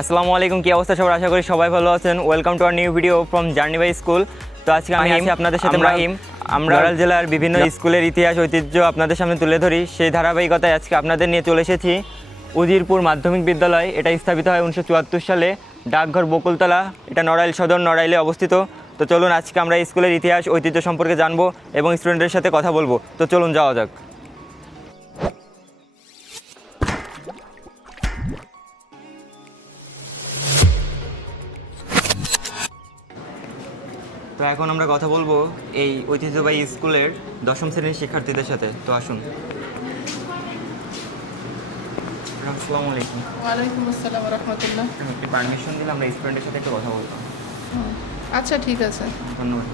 আসসালামু আলাইকুম, কি অবস্থা সবার? আশা করি সবাই ভালো আছেন। Welcome to our new video from journey by school. তো আজকে আমি আছি আপনাদের সাথে রাহিম। আমরা বরিশাল জেলার বিভিন্ন স্কুলের ইতিহাস ঐতিহ্য আপনাদের সামনে তুলে ধরি। সেই ধারাবাহিকতায় আজকে আপনাদের নিয়ে চলে এসেছি উজিরপুর মাধ্যমিক বিদ্যালয়। এটা স্থাপিত হয় 1974 সালে, ডাকঘর বকুলতলা। এটা নড়াইল সদর, নড়াইলে অবস্থিত। তো চলুন আজকে আমরা স্কুলের ইতিহাস ঐতিহ্য সম্পর্কে জানবো এবং স্টুডেন্টদের সাথে কথা বলবো। তো চলুন যাওয়া যাক। তো এখন আমরা কথা বলবো এই ঐতিহ্যবাহী স্কুলের দশম শ্রেণীর শিক্ষার্থীদের সাথে। তো আসুন। আসসালামু আলাইকুম। ওয়ালাইকুম আসসালাম রহমতুল্লাহ। আমি একটু পারমিশন দিলে আমরা স্টুডেন্টের সাথে একটু কথা বলতাম। আচ্ছা, ঠিক আছে। ধন্যবাদ।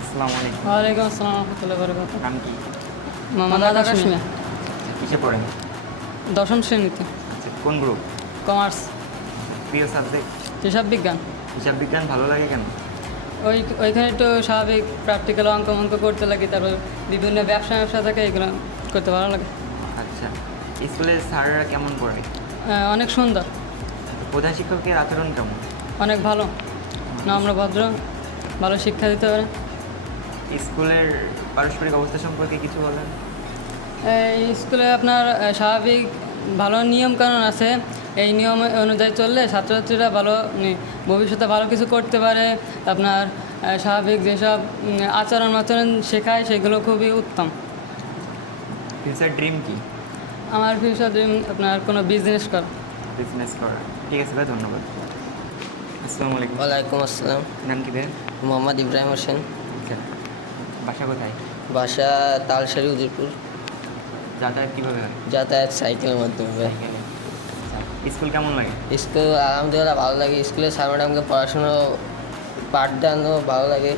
আসসালামু আলাইকুম। ওয়ালাইকুম আসসালাম রহমতুল্লাহ বরকাত। নাম কি? মোহাম্মদ আকাশ মিয়া, কিসে পড়েন? দশম শ্রেণীতে, আচ্ছা, কোন গ্রুপ? কমার্স, প্রিয় সাবজেক্ট? হিসাব বিজ্ঞান। হিসাব বিজ্ঞান ভালো লাগে কেন? ওইখানে একটু স্বাভাবিক প্র্যাকটিক্যাল অঙ্ক করতে লাগে, তারপর বিভিন্ন ব্যবসা থাকে, এগুলো করতে ভালো লাগে। আচ্ছা, স্কুলের স্যাররা কেমন পড়ে? অনেক সুন্দর, প্রধান শিক্ষকের আচরণ কেমন? অনেক ভালো, নম্র ভদ্র, ভালো শিক্ষা দিতে পারে। স্কুলের পারস্পরিক অবস্থা সম্পর্কে কিছু বলেন। এই স্কুলে আপনার স্বাভাবিক ভালো নিয়মকানুন আছে। এই নিয়ম অনুযায়ী চললে ছাত্রছাত্রীরা ভালো ভবিষ্যতে ভালো কিছু করতে পারে। আপনার স্বাভাবিক যেসব আচরণ শেখায় সেগুলো খুবই উত্তম। ফিউচার ড্রিম কি? আমার ফিউচার ড্রিম আপনার কোনো বিজনেস করা। বিজনেস করা। ঠিক আছে ভাই, ধন্যবাদ। আসসালামু আলাইকুম। ওয়ালাইকুম আসসালাম। নাম কি ভাই? মোহাম্মদ ইব্রাহিম হোসেন। আচ্ছা, বাসা কোথায়? বাসা তালসারি উজিরপুর। যাতায়াত কীভাবে হয়? যাতায়াত সাইকেলের মাধ্যমে। সাইকেলে। আচ্ছা, স্কুল কেমন লাগে? স্কুল আলহামদুলিল্লাহ ভালো লাগে। স্কুলে স্যার ম্যাডামকে পড়াশুনো পাঠদানও ভালো লাগে।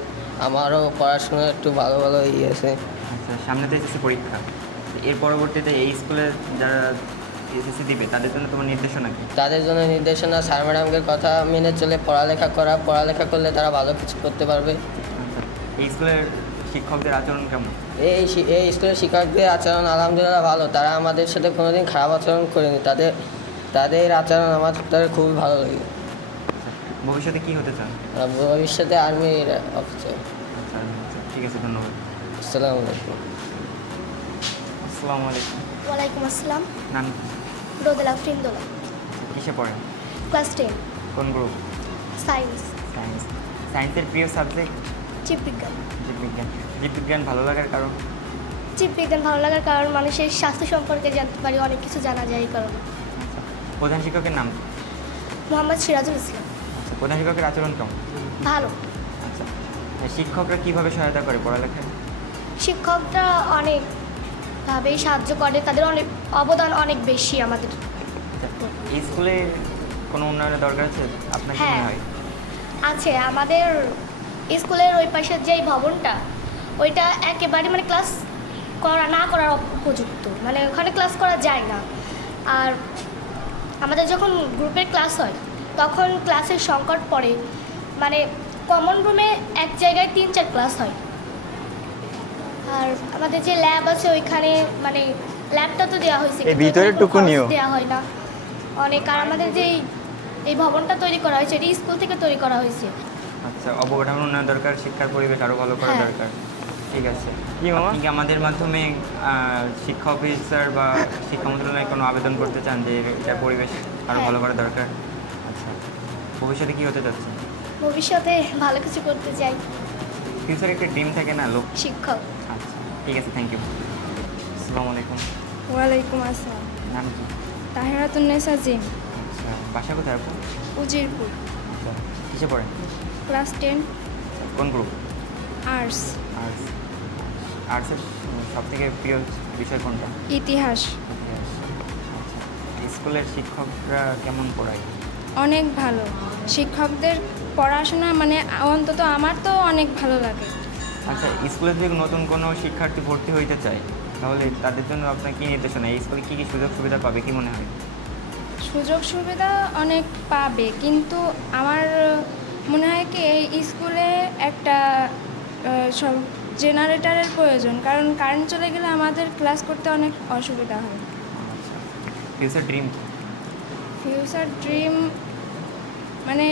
আমারও পড়াশুনো একটু ভালো আছে। আচ্ছা, সামনে তো এসএসসি পরীক্ষা। এর পরবর্তীতে এই স্কুলে যারা এসএসসি দিবে তাদের জন্য তোমার নির্দেশনা কি? তাদের জন্য নির্দেশনা স্যার ম্যাডামকে কথা মেনে চলে পড়ালেখা করলে তারা ভালো কিছু করতে পারবে। আচ্ছা, এই স্কুলের শিক্ষকদের আচরণ কেমন? এই স্কুলের শিক্ষকদের আচরণ আলহামদুলিল্লাহ ভালো। তারা আমাদের সাথে কোনোদিন খারাপ আচরণ করেনি। তাদের আচরণ আমার খুবই ভালো লাগে। আচ্ছা, ভবিষ্যতে কী হতে চান? ভবিষ্যতে আর্মির অফিসার। আচ্ছা, ঠিক আছে, ধন্যবাদ। আসসালামু আলাইকুম। আসসালামু আলাইকুম। ওয়ালাইকুম আসসালাম। নাম কি? রোদেলা ফ্রিন্দোলা, কিসে পড়েন? ক্লাস 10, কোন গ্রুপ? Science, science. সায়েন্সের প্রিয় সাবজেক্ট? জীববিজ্ঞান। জীববিজ্ঞান। জীববিজ্ঞান ভালো লাগার কারণ? জীববিজ্ঞান ভালো লাগার কারণ মানুষের স্বাস্থ্য সম্পর্কে জানতে পারি, অনেক কিছু জানা যায় এই কারণে। আচ্ছা, প্রধান শিক্ষকের নাম কি? মোহাম্মদ সিরাজুল ইসলাম। আচ্ছা, প্রধান শিক্ষকের আচরণ কেমন? ভালো। আচ্ছা, শিক্ষকরা কীভাবে সহায়তা করে পড়ালেখায়? শিক্ষকরা অনেকভাবেই সাহায্য করে, তাদের অনেক অবদান অনেক বেশি আমাদের। আচ্ছা, এই স্কুলে কোনো উন্নয়নের দরকার আছে আপনার কি মনে হ্যাঁ, হয়? আছে। আমাদের স্কুলের ওই পাশের যে ভবনটা, ওইটা একেবারে ক্লাস না করার উপযুক্ত, ওখানে ক্লাস করা যায় না। আর আমাদের যখন গ্রুপের ক্লাস হয় তখন ক্লাসের সংকট পড়ে, কমন রুমে এক জায়গায় 3-4 ক্লাস হয়। আর আমাদের যে ল্যাব আছে ওইখানে ল্যাবটা তো দেওয়া হয়েছে, এই ভিতরের টুকুনিও দেওয়া হয় না অনেক। আর আমাদের যে এই ভবনটা তৈরি করা হয়েছে এটি স্কুল থেকে তৈরি করা হয়েছে। আচ্ছা, অবকাঠামো উন্নয়ন দরকার, শিক্ষার পরিবেশ আরও ভালো করা হ্যাঁ। দরকার। ঠিক আছে। আপনি কি আমাদের মাধ্যমে শিক্ষা অফিসার বা শিক্ষা মন্ত্রণালয়ে কোনো আবেদন করতে চান যে এটার পরিবেশ আরও হ্যাঁ। ভালো করা দরকার? আচ্ছা, ভবিষ্যতে কী হতে যাচ্ছে? ভবিষ্যতে ভালো কিছু করতে চাই। ফিউচারে একটা ড্রিম থাকে না, লোক? শিক্ষক। আচ্ছা, ঠিক আছে, থ্যাংক ইউ। আসসালামু আলাইকুম। ওয়ালাইকুম আসসালাম। নাম কি? তাহেরাতুন্নেসা জিম, আচ্ছা, বাসা কোথায় আপু? উজিরপুর, আচ্ছা, কিসে পড়েন? ক্লাস 10, কোন গ্রুপ? Arts, arts. আর্টসের সবথেকে প্রিয় বিষয় কোনটা? ইতিহাস। ইতিহাস। আচ্ছা, স্কুলের শিক্ষকরা কেমন পড়ায়? অনেক ভালো। শিক্ষকদের পড়াশোনা অন্তত আমার তো অনেক ভালো লাগে। আচ্ছা, স্কুলে যদি নতুন কোনো শিক্ষার্থী ভর্তি হইতে চায় তাহলে তাদের জন্য আপনার কী নির্দেশনা? এই স্কুলে কী কী সুযোগ সুবিধা পাবে কি মনে হয়? সুযোগ সুবিধা অনেক পাবে, কিন্তু আমার মনে হয় কি এই স্কুলে একটা সব জেনারেটরের প্রয়োজন, কারণ কারেন্ট চলে গেলে আমাদের ক্লাস করতে অনেক অসুবিধা হয়। আচ্ছা, ফিউচার ড্রিম? ফিউচার ড্রিম মানে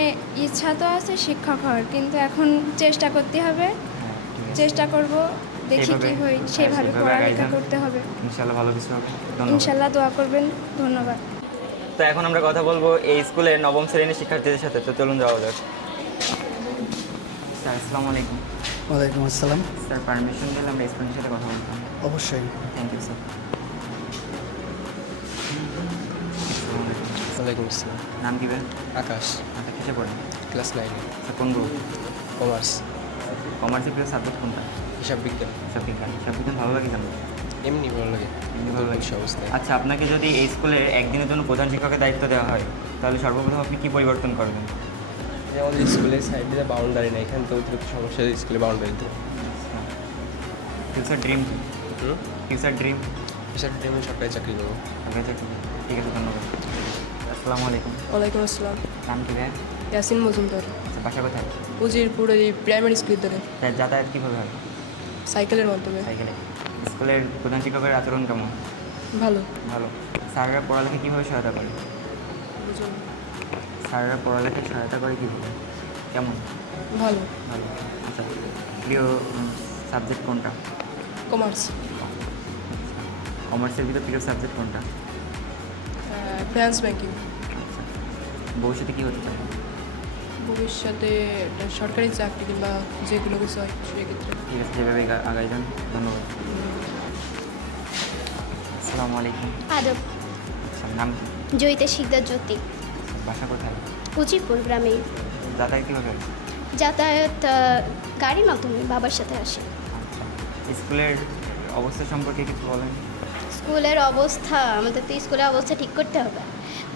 ইচ্ছা তো আছে শিক্ষক হওয়ার, কিন্তু এখন চেষ্টা করতে হবে, চেষ্টা করব, দেখি কি হয়, সেভাবে পড়ালেখা করতে হবে। ইনশাআল্লাহ ভালো কিছু হবে। ধন্যবাদ। ইনশাল্লাহ দোয়া করবেন। ধন্যবাদ। তো এখন আমরা কথা বলবো এই স্কুলের নবম শ্রেণীর শিক্ষার্থীদের সাথে। তো চলুন যাওয়া যাক। স্যার আসসালামু আলাইকুম। ওয়ালাইকুম আসসালাম। স্যার পারমিশন দিলে আমরা স্টুডেন্টের সাথে কথা বলতাম। অবশ্যই। Thank you sir. ওয়ালাইকুম আসসালাম। নাম কি ভাই? আকাশ, আচ্ছা কিসে পড়েন? ক্লাস 9, স্যার কোন গ্রুপ? কমার্স, কমার্সের প্রিয় সাবজেক্ট কোনটা? হিসাব বিজ্ঞান। হিসাব বিজ্ঞান। হিসাব বিজ্ঞান ভালো লাগে কেন? এমনি ভালো লাগে, এমনি ভালো লাগে। কিছু অবস্থায়। আচ্ছা আপনাকে যদি এই স্কুলের একদিনের জন্য প্রধান শিক্ষকের দায়িত্ব দেওয়া হয় তাহলে সর্বপ্রথম আপনি কী পরিবর্তন করবেন? যে আমাদের স্কুলের সাইডে বাউন্ডারি নেই, এখান তো অতিরিক্ত সমস্যা স্কুলে বাউন্ডারিতে। Future dream? Future dream? হিসাব আমি সরকারি চাকরি করবো। ঠিক আছে ধন্যবাদ। আসসালামু আলাইকুম। ওয়ালাইকুম আসসালাম। নাম কি ভাই? ইয়াসিন মজুমদার, আচ্ছা বাসা কোথায়? উজিরপুর এই প্রাইমারি স্কুলের ধরে তাই যাতায়াত কীভাবে হয়? সাইকেলের মাধ্যমে। সাইকেলে। স্কুলের প্রধান শিক্ষকের আচরণ কেমন? ভালো। ভালো। স্যাররা পড়ালেখা কীভাবে সহায়তা করে? বুঝুন। স্যাররা পড়ালেখায় সহায়তা করে কীভাবে? কেমন? ভালো। ভালো। আচ্ছা প্রিয় সাবজেক্ট কোনটা? কমার্স। কমার্সের ভিতরে প্রিয় সাবজেক্ট কোনটা? Finance banking. আচ্ছা ভবিষ্যতে কী হতে চান? ভবিষ্যতে একটা সরকারি চাকরি কিংবা যেগুলো কিছু হয় সেক্ষেত্রে। ঠিক আছে যেভাবে আগাই যান। ধন্যবাদ। আসসালামু আলাইকুম। আদব। আচ্ছা নাম কি? জয়িতা শিকদার জ্যোতি। বাসা কোথায়? উচিরপুর গ্রামে। যাতায়াত কীভাবে? যাতায়াত গাড়ির মাধ্যমে বাবার সাথে আসে। আচ্ছা স্কুলের অবস্থা সম্পর্কে কিছু বলেন। স্কুলের অবস্থা, আমাদের তো স্কুলের অবস্থা ঠিক করতে হবে,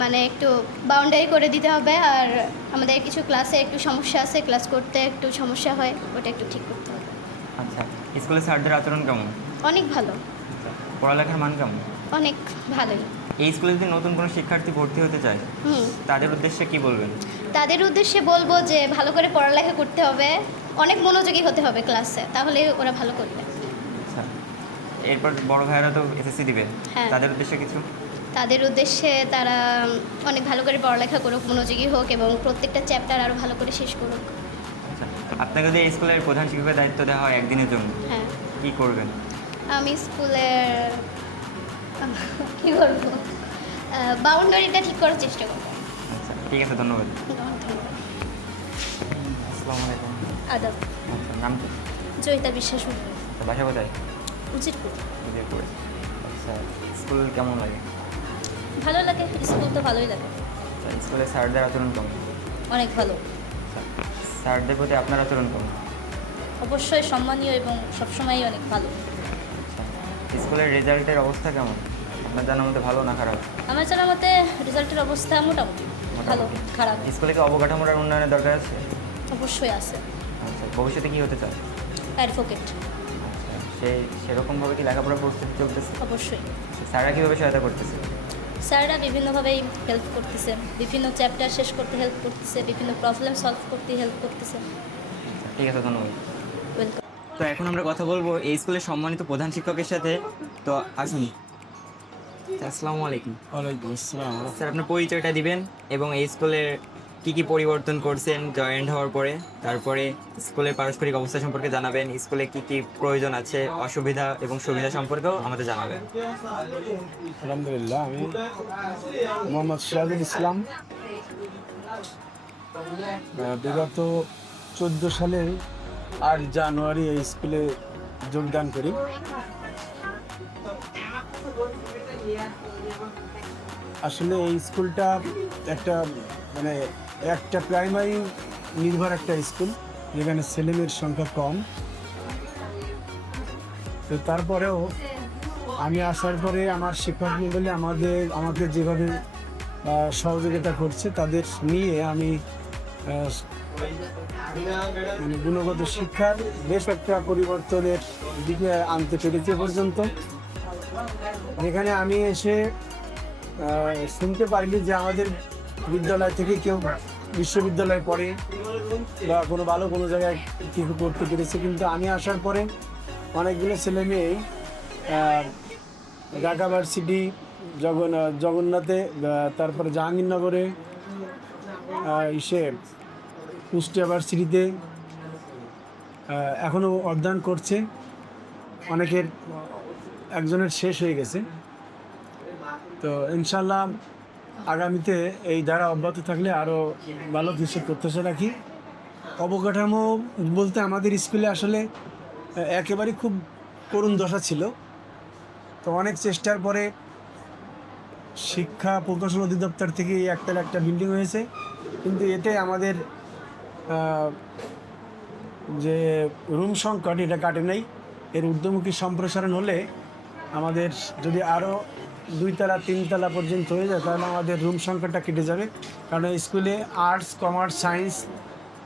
মানে একটু বাউন্ডারি করে দিতে হবে, আর আমাদের কিছু ক্লাসে একটু সমস্যা আছে, ক্লাস করতে একটু সমস্যা হয়, ওটা একটু ঠিক করতে হবে। আচ্ছা স্কুলের স্যারদের আচরণ কেমন? অনেক ভালো, পড়ালেখার মান কেমন? অনেক ভালোই। এই স্কুলে যদি নতুন কোনো শিক্ষার্থী ভর্তি হতে চায় তাদের উদ্দেশ্যে কি বলবেন? তাদের উদ্দেশ্যে বলবো যে ভালো করে পড়ালেখা করতে হবে, অনেক মনোযোগী হতে হবে ক্লাসে, তাহলে ওরা ভালো করবে। আচ্ছা এরপর বড় ভাইয়েরা তো এসএসসি দিবে, হ্যাঁ। তাদের উদ্দেশ্যে কিছু? তাদের উদ্দেশ্যে তারা অনেক ভালো করে পড়ালেখা করুক, মনোযোগী হোক এবং প্রত্যেকটা চ্যাপ্টার আরও ভালো করে শেষ করুক। আচ্ছা আপনাকে যদি এই স্কুলের প্রধান শিক্ষকের দায়িত্ব দেওয়া হয় একদিনের জন্য হ্যাঁ, কি করবেন? আমি স্কুলের কী করবো, বাউন্ডারিটা ঠিক করার চেষ্টা করবো। আচ্ছা ঠিক আছে ধন্যবাদ। আসসালামু আলাইকুম। আদাব। আচ্ছা নাম কি? জয়িতা বিশ্বাস। আচ্ছা বাসা কোথায়? উচিরপুর। উদয়পুরে। আচ্ছা স্কুল কেমন লাগে? ভালো লাগে, স্কুল তো ভালোই লাগে। আচ্ছা স্কুলের স্যারদের আচরণ কেমন? অনেক ভালো, আচ্ছা স্যারদের প্রতি আপনার আচরণ কেমন? অবশ্যই সম্মানীয় এবং সবসময়ই অনেক ভালো। আচ্ছা স্কুলের রেজাল্টের অবস্থা কেমন? আপনার জানার মধ্যে ভালো না খারাপ? আমার জানার মতে রেজাল্টের অবস্থা মোটামুটি ভালো, খারাপ স্কুলে কি অবকাঠামোর উন্নয়নের দরকার আছে? অবশ্যই আছে। আচ্ছা ভবিষ্যতে কি হতে চায়? অ্যাডভোকেট। আচ্ছা সেরকমভাবে কি লেখাপড়ার প্রস্তুতি চলতেছে? অবশ্যই। স্যাররা কীভাবে সহায়তা করতেছে? স্যাররা বিভিন্নভাবেই হেল্প করতেছে, বিভিন্ন চ্যাপ্টার শেষ করতে হেল্প করতেছে, বিভিন্ন প্রবলেম সলভ করতে হেল্প করতেছে। আচ্ছা, ঠিক আছে ধন্যবাদ। ওয়েলকাম। তো এখন আমরা কথা বলবো এই স্কুলের সম্মানিত প্রধান শিক্ষকের সাথে। তো আসুন। আসসালামু আলাইকুম। ওয়ালাইকুম আসসালাম। স্যার আপনার পরিচয়টা দিবেন এবং এই স্কুলের কী কী পরিবর্তন করছেন জয়েন্ট হওয়ার পরে, তারপরে স্কুলের পারস্পরিক অবস্থা সম্পর্কে জানাবেন, স্কুলে কী কী প্রয়োজন আছে, অসুবিধা এবং সুবিধা সম্পর্কেও আমাদের জানাবেন। আলহামদুলিল্লাহ, আমি মোহাম্মদ সিরাজুল ইসলাম। বিগত 14 সালের 8 জানুয়ারি এই স্কুলে যোগদান করি। আসলে এই স্কুলটা একটা একটা প্রাইমারি নির্ভর একটা স্কুল, যেখানে ছেলেমেয়ের সংখ্যা কম। তো তারপরেও আমি আসার পরে আমার শিক্ষক মণ্ডলী আমাকে যেভাবে সহযোগিতা করছে, তাদের নিয়ে আমি গুণগত শিক্ষার বেশ একটা পরিবর্তনের দিকে আনতে পেরেছি পর্যন্ত। এখানে আমি এসে শুনতে পারিনি যে আমাদের বিদ্যালয় থেকে কেউ বিশ্ববিদ্যালয়ে পড়ে বা কোনো জায়গায় কিছু করতে পেরেছে, কিন্তু আমি আসার পরে অনেকগুলো ছেলে মেয়ে ঢাকা ভার্সিটি জগন্নাথে, তারপরে জাহাঙ্গীরনগরে, কুষ্টিয়া ভার্সিটিতে এখনও অধ্যয়ন করছে। অনেকের একজনের শেষ হয়ে গেছে। তো ইনশাল্লাহ আগামীতে এই ধারা অব্যাহত থাকলে আরও ভালো কিছু প্রত্যাশা রাখি। অবকাঠামো বলতে আমাদের স্কুলে আসলে একেবারেই খুব করুণ দশা ছিল। তো অনেক চেষ্টার পরে শিক্ষা প্রকৌশল অধিদপ্তর থেকে একটা বিল্ডিং হয়েছে, কিন্তু এতে আমাদের যে রুম সংকট এটা কাটে নাই। এর ঊর্ধ্বমুখী সম্প্রসারণ হলে আমাদের যদি আরও 2 তলা 3 তলা পর্যন্ত হয়ে যায় তাহলে আমাদের রুম সংখ্যাটা কেটে যাবে। কারণ স্কুলে আর্টস, কমার্স, সায়েন্স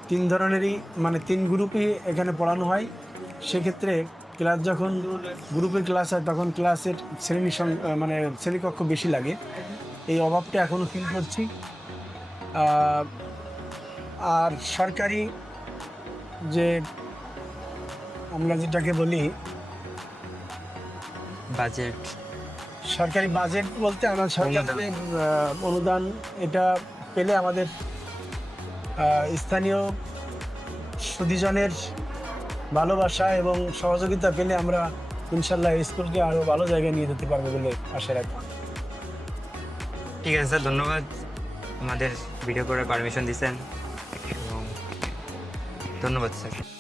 3 ধরনেরই 3 গ্রুপই এখানে পড়ানো হয়। সেক্ষেত্রে ক্লাস যখন গ্রুপের ক্লাস হয় তখন ক্লাসের শ্রেণীকক্ষ বেশি লাগে। এই অভাবটা এখনও ফিল করছি। আর সরকারি যে আমরা যেটাকে বলি বাজেট, সরকারি বাজেট বলতে আমরা সরকারি অনুদান, এটা পেলে আমাদের স্থানীয় সুধীজনের ভালোবাসা এবং সহযোগিতা পেলে আমরা ইনশাল্লাহ স্কুলকে আরও ভালো জায়গায় নিয়ে যেতে পারবো বলে আশা রাখি। ঠিক আছে স্যার, ধন্যবাদ আমাদের ভিডিও করে পারমিশন দিচ্ছেন এবং ধন্যবাদ স্যার।